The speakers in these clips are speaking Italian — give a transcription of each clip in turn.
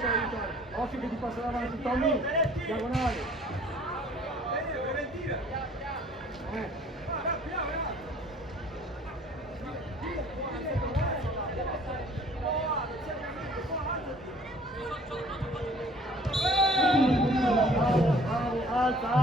Occhio che ti passa davanti, Tommy, diagonale. Alza.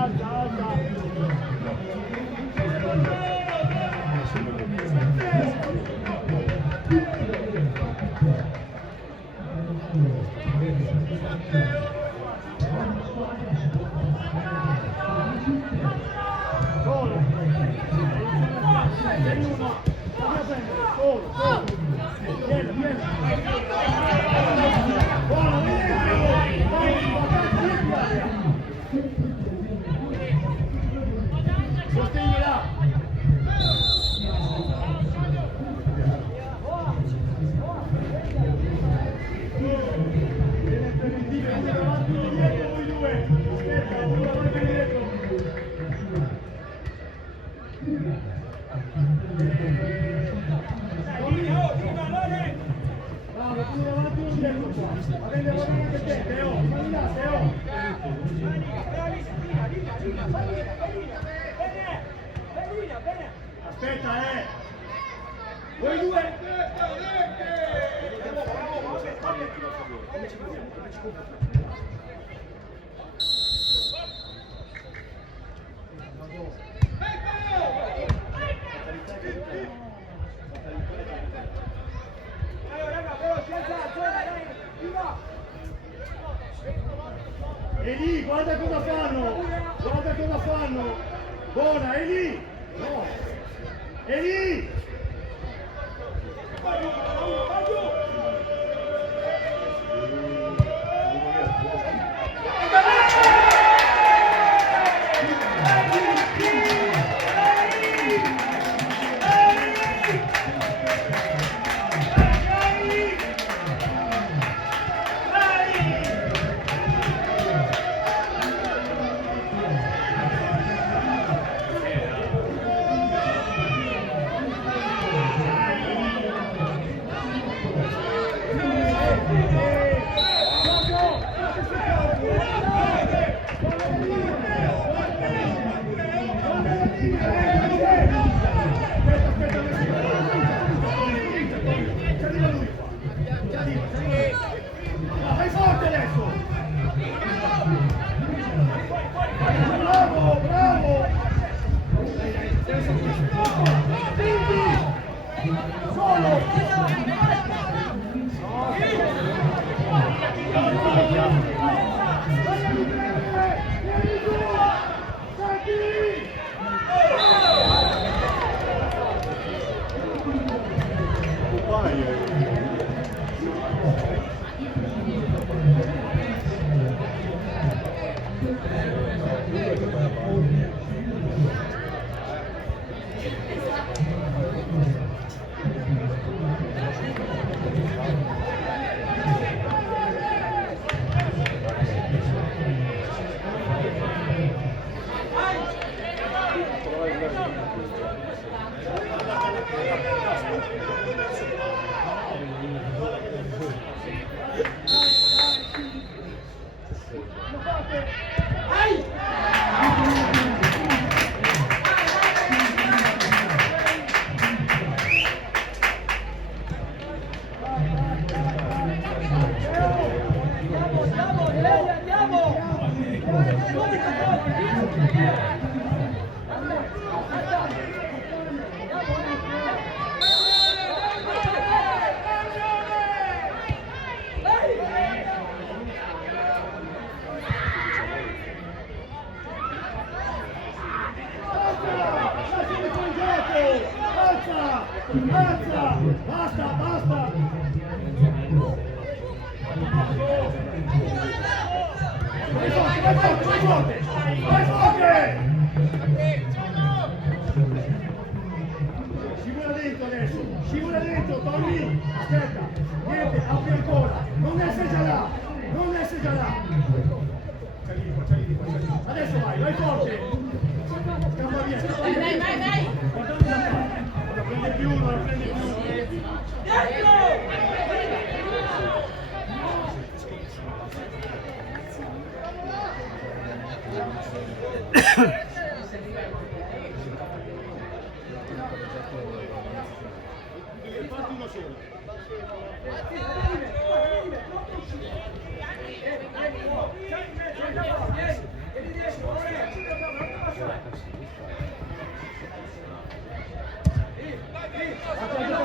Aspetta, voi due! Eli, guarda cosa fanno! Guarda cosa fanno! Buona, Eli! No! Eli! Vai forte adesso! Bravo, bravo! Solo! Basta! Vai forte! Scivola dentro, Tommy! Aspetta, niente, apri ancora! Non essere già là! Adesso vai forte! Scappa via! Vai! Non la prende più! Dentro! fatti uno solo.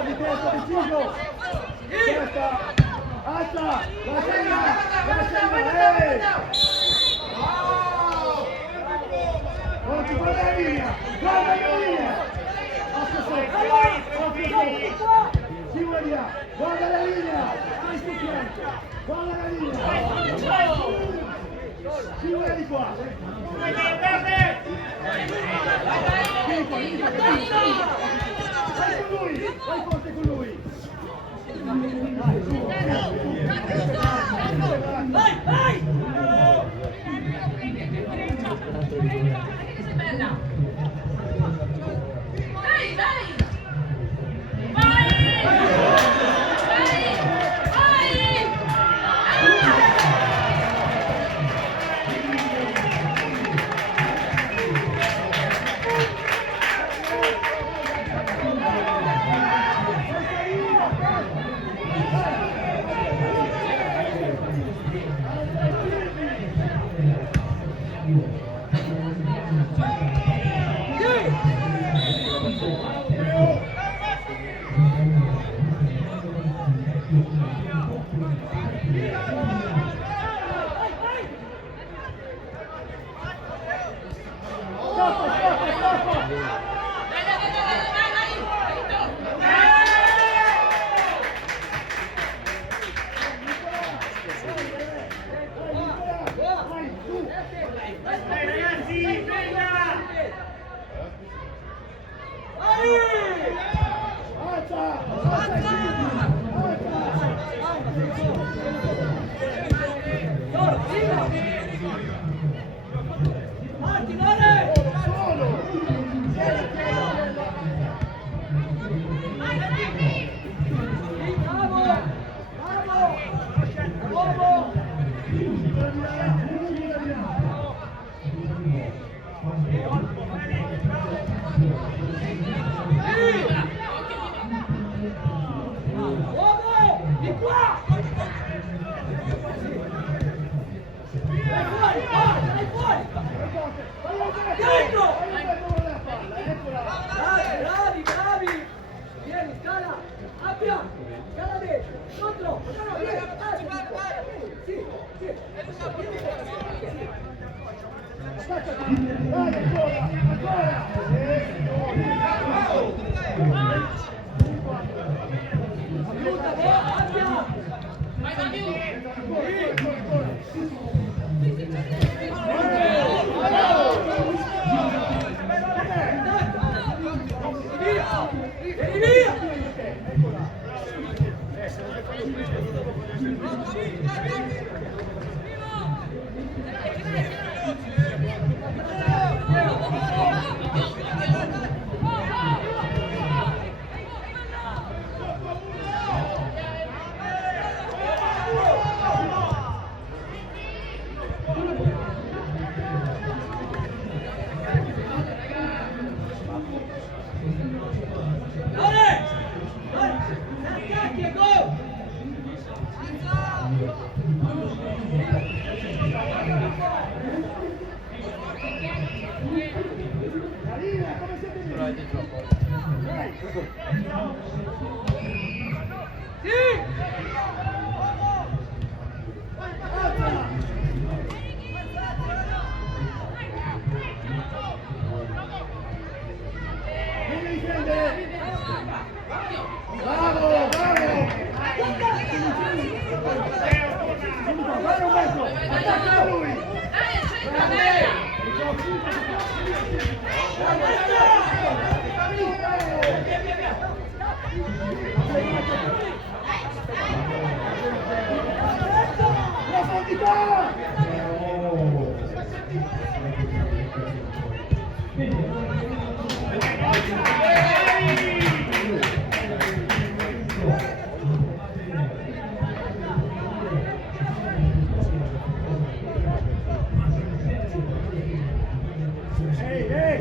Di testa, deciso! Testa! Alza! La segna! Oggi guarda la linea! Guarda la linea! Occhio sotto! Scivola via! Guarda la linea! Stai sul fianco! Guarda la linea! Scivola di qua! Vieni qua, vieni qua! Vai con lui! Vai forte con lui! Dai, su! Vai, vai! Dai, dai! Vai!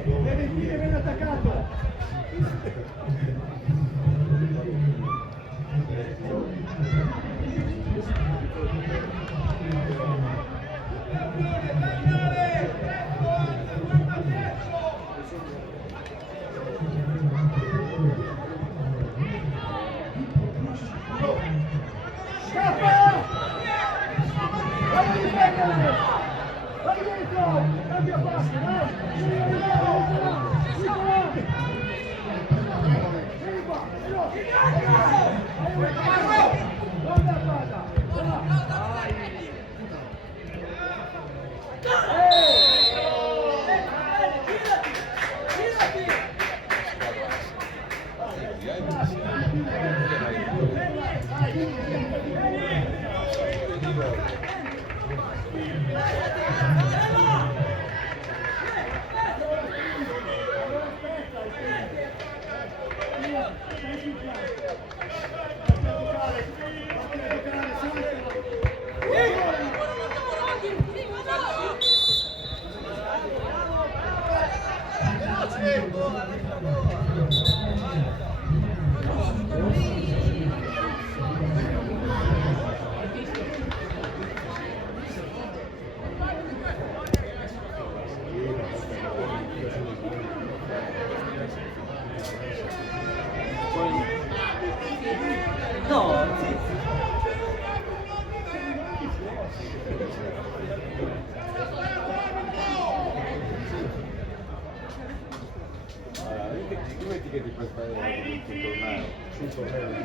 Deve venire ben attaccato! Guarda palla! Che ti puoi fare sul torneo di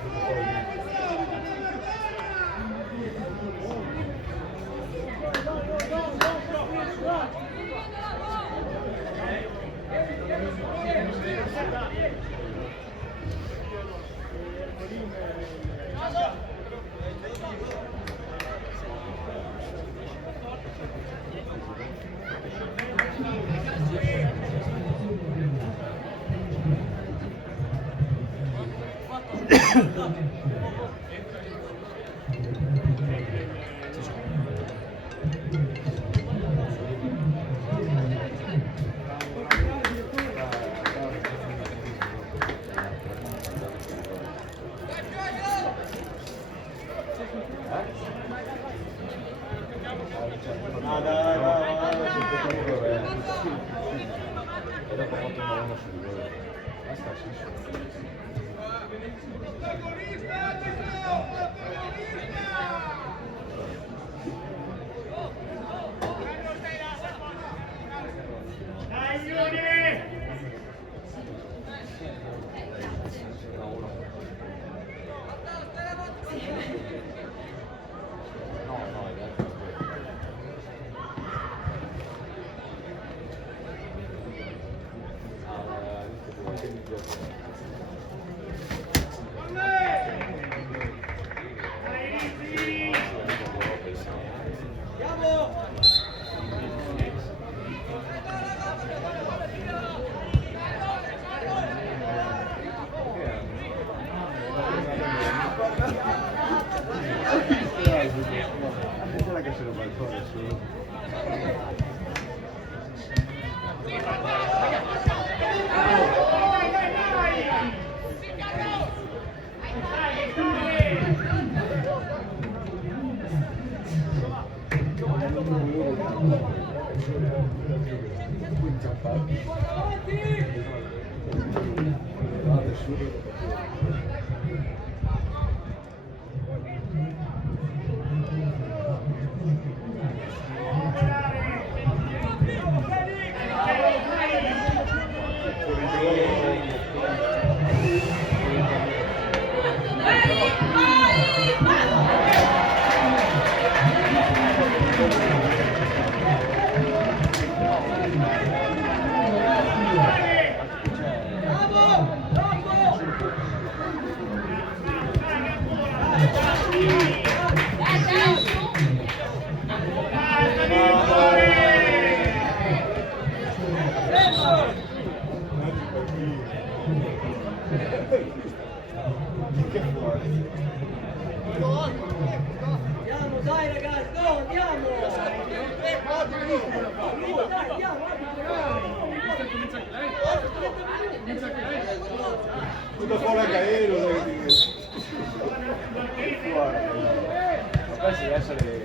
Andiamo, dai ragazzi, no, andiamo! Dai, andiamo, tutto fuori a Cairo, poi si essere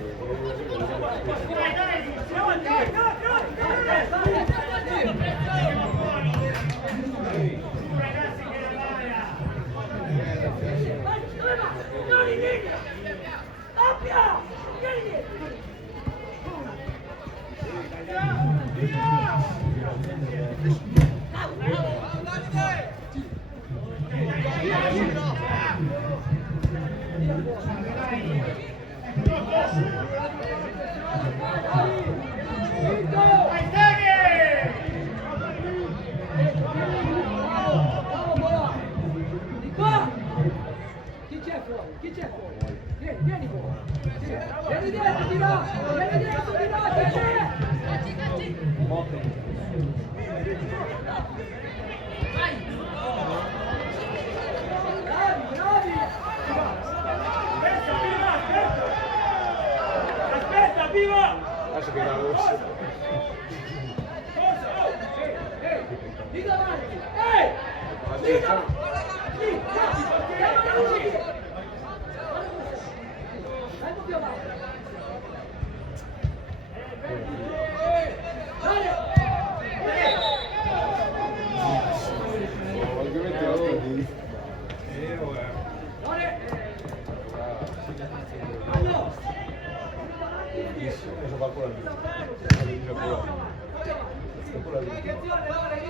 Via! Di qua! Chi c'è fuori? Chi c'è fuori? Vieni fuori! Vieni dietro, di là! Vieni dietro, di là! Chi c'è? Bravi, bravi! Aspetta, viva! Adesso che era rosso. Di davanti! Ehi! Di davanti! Lì, davanti! Dai un po' più avanti! Ovviamente la studi. Cosa fa ancora lì?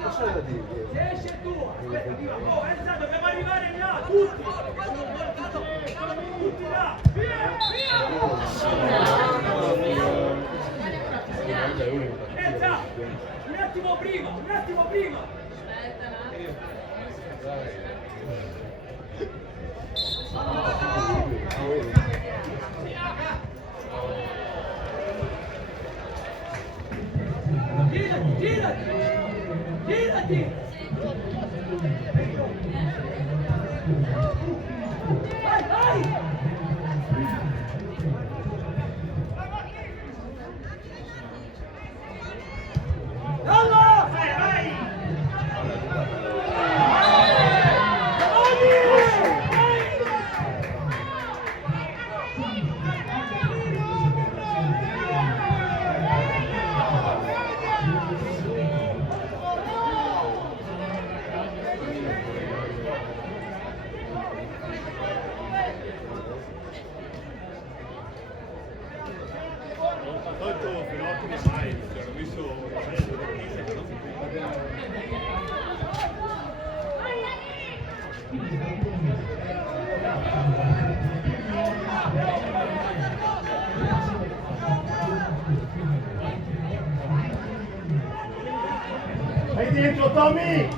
Cosa da dire? Esce tu! Oh, Enza, dobbiamo arrivare là, tutti! Tutti là! Enza, un attimo prima, un attimo prima! Girati, girati! Girati! Vai, vai! Yalla! Vai, vai! Tanto fenomeno mai, ho visto Vai dentro, Tommy!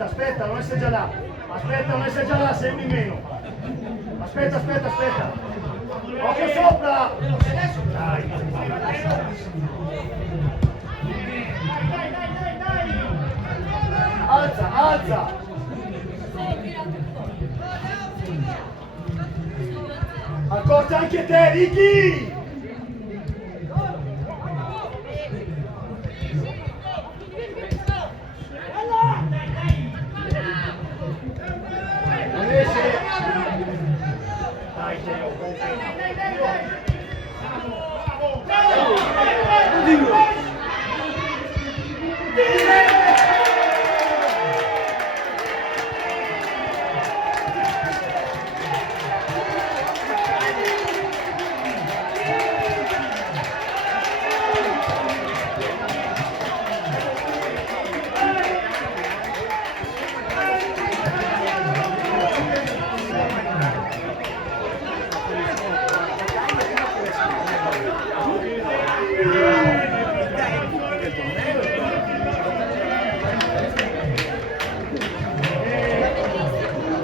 Aspetta, non essere già là. Aspetta, non essere già là, sembri meno. Aspetta. Occhio sopra! Dai. Alza! Accorcia anche te, Ricky! Non esce! Dai,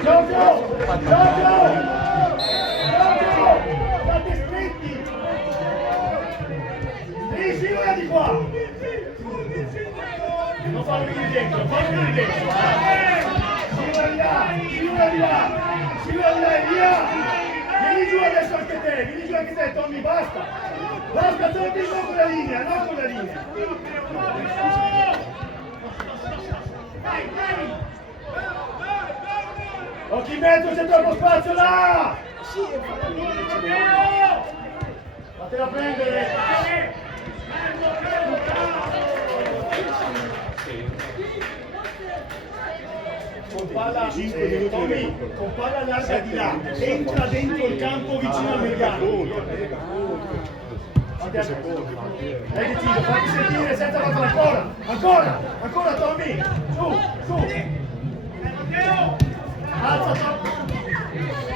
Giorgio! State stretti! Scivola di qua! Non farmi di dentro! Scivola di là, via! Vieni giù adesso anche te, Tommy, basta! Basta, torni con la linea, non con la linea! Occhi in mezzo, c'è troppo spazio là! Fatela prendere! Con palla 5 minuti, Tommy, con palla larga di là, entra dentro il campo vicino al mediano. Hai deciso, fatti sentire senza farlo ancora Tommy, su! Alza Tommy!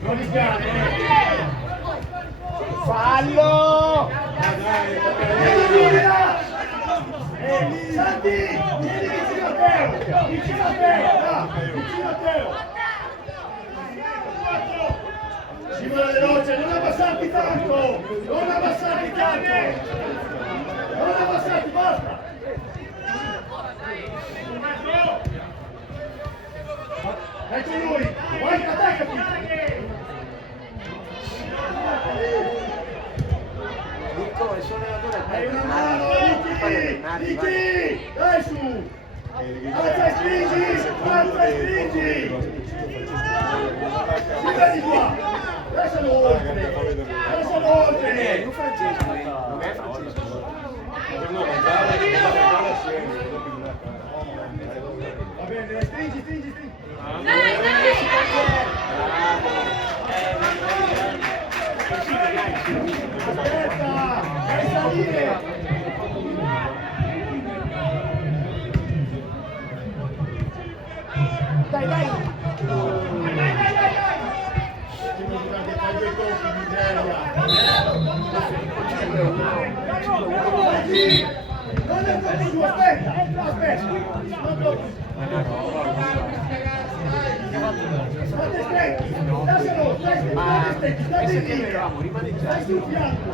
Non rischiare. Fallo! Santi, vieni vicino a te! Vicino a te! Vicino a te! Ci vuole veloce, non abbassarti tanto! Non abbassarti tanto! Non abbassarti, basta! Ecco lui! Vai, attaccati! Nico, il suo allenatore Hai una mano, Ricky! Dai su! Alza e stringi! Alza e stringi! Si vedi qua! Lascialo oltre! Lascialo oltre! non Francesco, non è Francesco. Va bene, stringi, stringi, stringi! Dai, dai! Aspetta! Devi salire! Dai, dai! Fai due tocchi, miseria! Non è troppo giù, aspetta! Aspetta! Non troppo giù! State stretti! Lascialo! Stai stretti! State in linea! Stai sul fianco!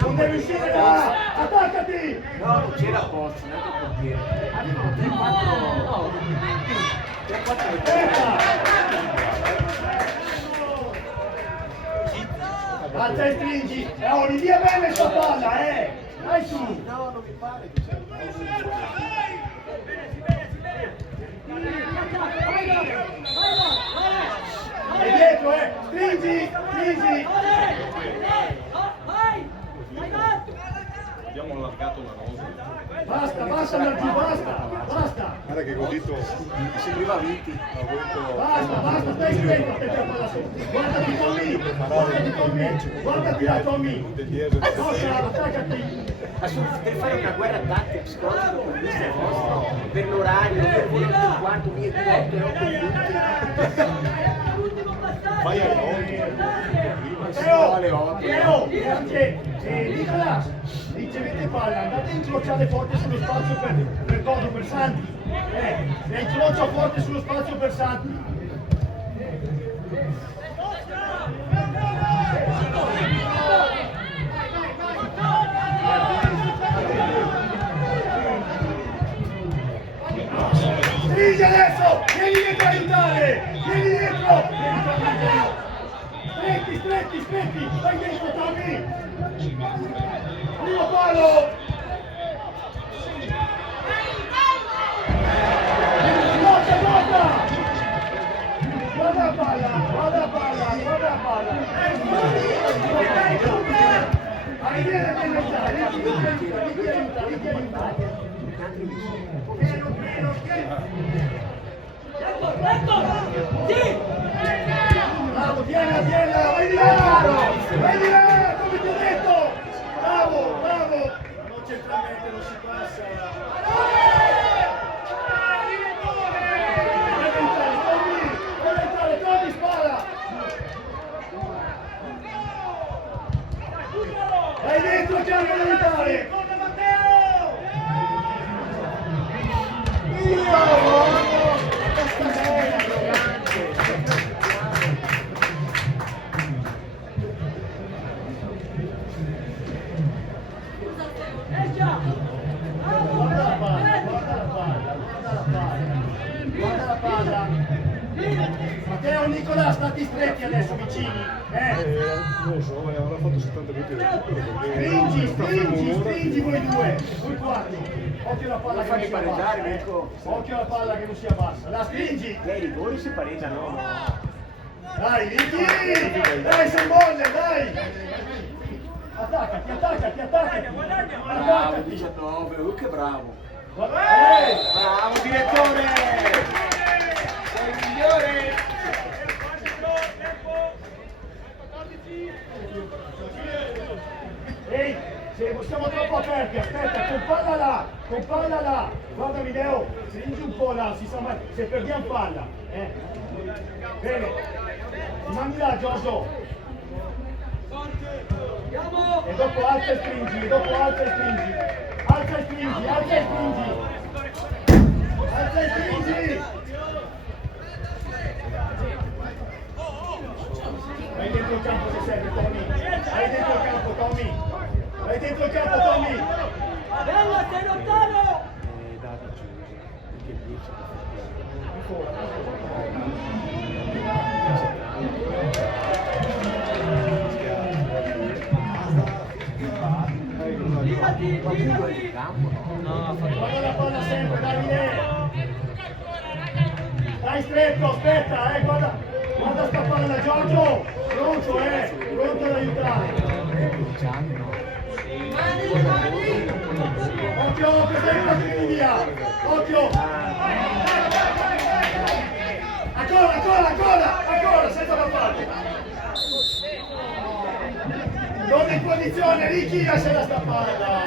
Non devi uscire là! Attaccati! No, non c'era posto, neanche il portiere. Arrivano 3-4 Alza e stringi! Oli, via bene sta palla, Dai su! No, non mi pare che c'è. E dietro, Stringi! Stringi! Abbiamo allargato la rosa. Basta, basta andare giù, basta! Basta! Guarda che così Mi sembrava vinti. Basta, basta, stai stretto a te per palla su! Guardati Tommy! Guardati Tommy! Guardati da Tommy! Forza, attaccati! Per fare una guerra tattica psicologica con queste vostre, per l'orario, per voi 8 e quarto, 1 e 8 Vai alle 8. Matteo! Nicola! Ricevete palla, andate a incrociare forte sullo spazio per coso, per Santi! E incrocia forte sullo spazio per Santi! Stringi adesso! Vieni dietro a aiutare! Vieni dietro! Stretti, stretti, stretti! Vai dentro, Tommy! Primo palo! Blocca, blocca! Guarda la palla, guarda la palla, guarda la palla! Vai, vieni a aiutare, vieni a aiutare! Bravo, tienila, tienila, vai di là, come ti ho detto! Bravo, bravo! Ma non centralmente non si passa! Vuole entrare, Tommy, spara! Vai dentro, cerca di aiutare! Matteo, Nicola, stati stretti adesso vicini, Non so, ma avrà fatto 70 minuti di recupero. Stringi voi due, voi quattro. Occhio alla palla che non Fammi sia pareggiare, bassa, Nico. Occhio alla palla che non sia bassa. La stringi! I rigori si pareggiano. Dai, Ricky! Dai, sei molle, dai! Attaccati, attaccati, attaccati! Bravo, Attaccati! 19, che bravo. Ehi! Bravo direttore! Sei il migliore! fermi, aspetta, con palla là, guarda Video, stringi un po' là, si sa mai, se perdiamo palla, bene, rimani là Giorgio, e dopo alza e stringi, alza e stringi, alza e stringi, alza e stringi, vai dentro il campo se serve Tommy, vai dentro il campo Tommy, vai dentro il campo Tommy, Bella, sei lontano! dati chiusi, perché 10 Tirati! guarda la palla sempre Davide, dai stretto, aspetta, guarda sta palla Giorgio, pronto ad aiutare, occhio che sei partito via, occhio, ancora, senza la palla, non in posizione, Ricky lascia sta palla,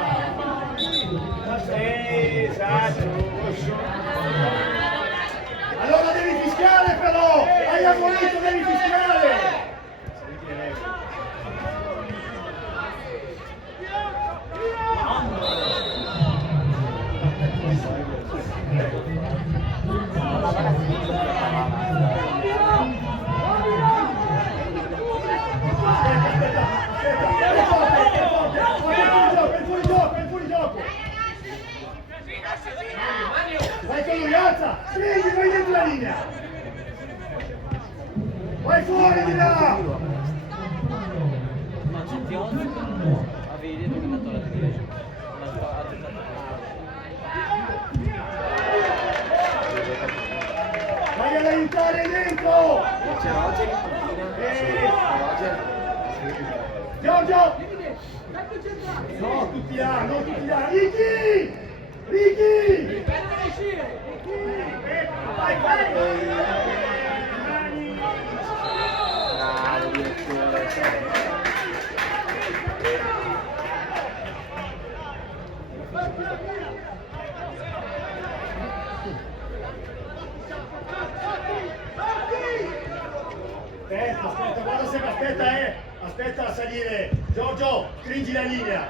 esatto, allora devi fischiare però, hai ammonito, devi fischiare, è fuori gioco. Vai con lui, alza, stringi, vai dentro la linea. Vai fuori di là. Ma c'è Tion, avevi detto che ha dato la tria. Vai ad aiutare dentro. C'è Roger in panchina. Giorgio. No, tutti là, Ricky. Vai. Bravo, direttore. Aspetta, guarda se aspetta a salire. Giorgio, stringi la linea.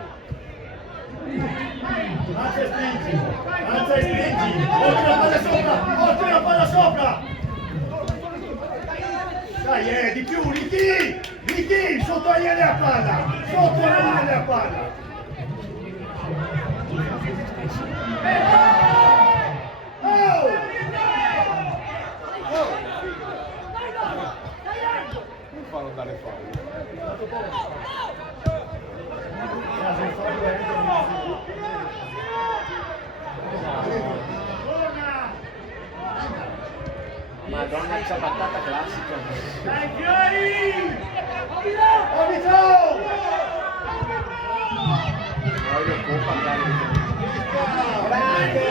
Alza e stringi. Occhio la palla sopra. Dai, di più, Ricky, sotto la linea della palla. non fanno dare fallo. Madonna, ciabattata classica. Dai, Fiori! Arbitro! Voglio Coppa andare Va bene.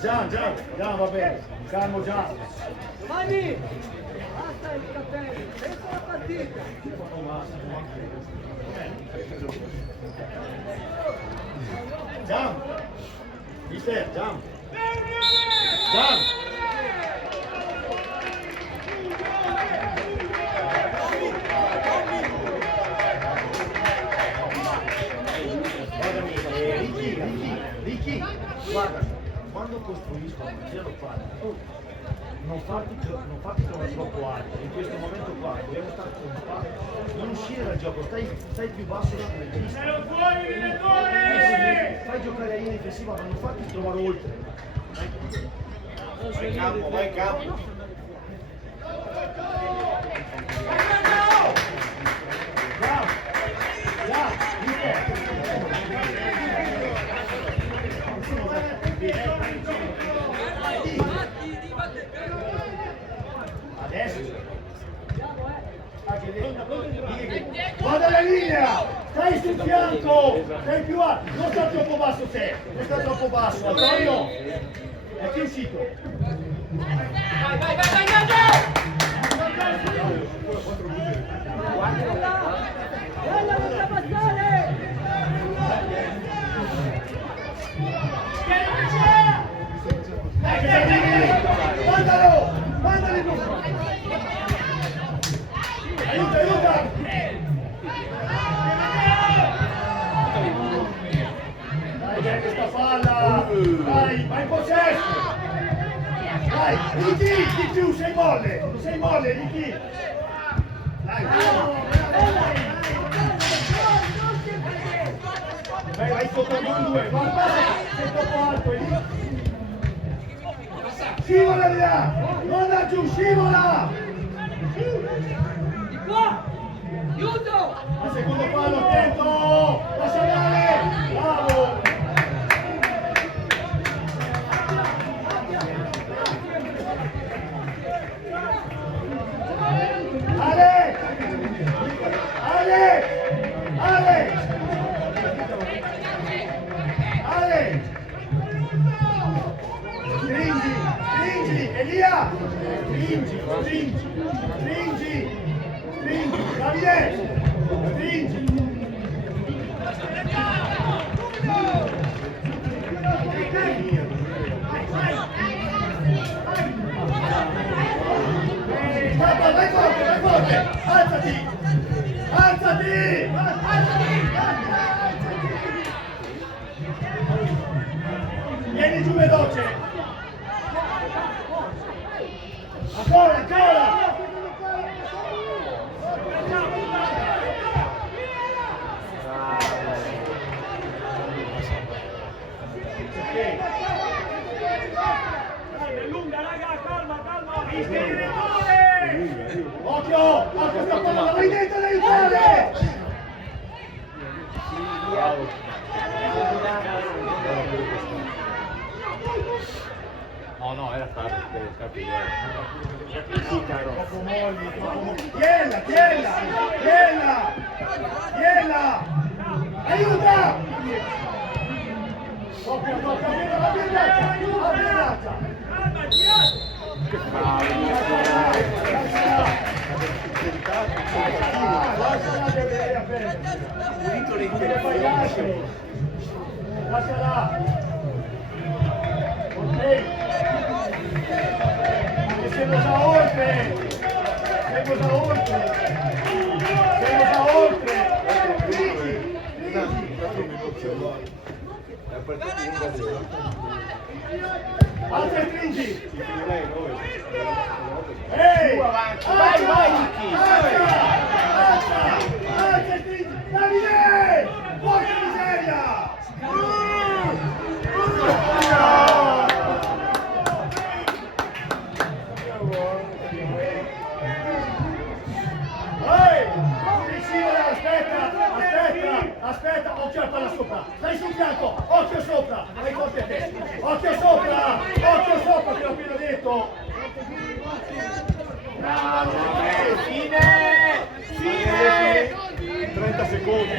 Gian, va bene. Calmo Gian. Giovanni! Basta il cappello, pensa alla partita! Gian! Mister, Gian! Ricky, guarda, quando costruiscono, girano qua, non farti trovare troppo alto, in questo momento qua dobbiamo stare compatti, non uscire dal gioco, stai più basso sulle piste. Fai giocare la linea difensiva, ma non farti trovare oltre. Vai in campo. alto, sei più alto, non sta troppo basso te, non sta troppo basso, Antonio, è chi è uscito? Vai, vai, vai, vai, Giorgio! Bella, non sta passare! Mandalo, mandali tu! Aiuta, aiuta! Dai, dai, questa palla! Vai, vai in possesso! Vai, di più, sei molle, di chi? Dai, vai sotto con due, guarda, sei troppo alto, è lì. Scivola di là, non da giù, scivola! Di qua! Aiuto! Al secondo palo, attento! Lascia andare! Bravo! Ale! Ale! Ale! Ale! Stringi! Stringi! Elia! Stringi! Stringi! Stringi! Stringi! Davide! Stringi! Vai, vai forte, vai forte! Alzati! Alzati! Alzati! Vieni giù veloce! Ancora, ancora! È lunga, raga, calma, calma! Occhio! A questa palla, vai dentro ad aiutare! No, era tardi, Troppo molli, troppo molli. Tienla, tienla! Tienla! Tienla! Aiuta! Doppia, doppia, la piedaccia! La piedaccia! Calma, girato! Lasciala che devi appendere! Lasciala! Ok! Siamo già oltre! Siamo già oltre! Siamo già oltre! Rigi! Altre stringi! Ehi! Vai, vai! Altre stringi! Davide! Porca miseria! Aspetta, occhio alla palla sopra, stai sul fianco, occhio sopra, vai forte a te, occhio sopra, te l'ho appena detto. Bravo, fine, fine, 30 secondi.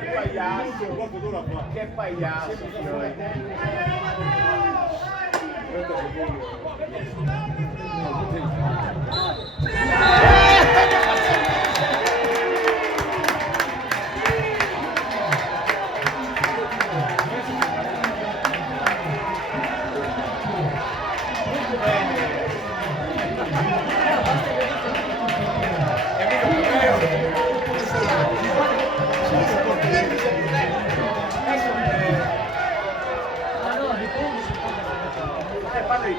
Che pagliaccio, Quanto dura qua? che pagliaccio, 30 secondi. Parla di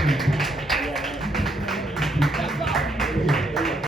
Grazie.